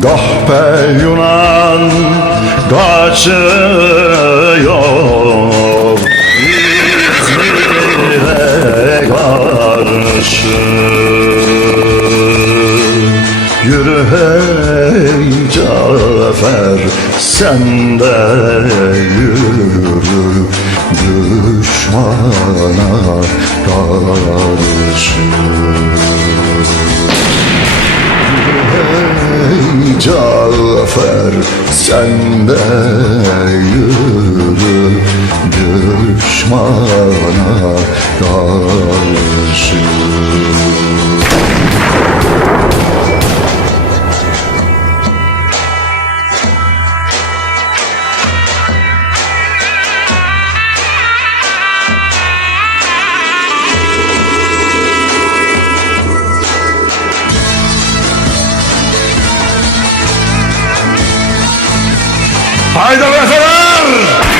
Kahpe Yunan kaçıyor İzmir'e karşı. Yürü hey Cafer, sen de yürü düşmana karşı. Hey Cafer, sen de yürü düşmana karşı. Haydi be kadar!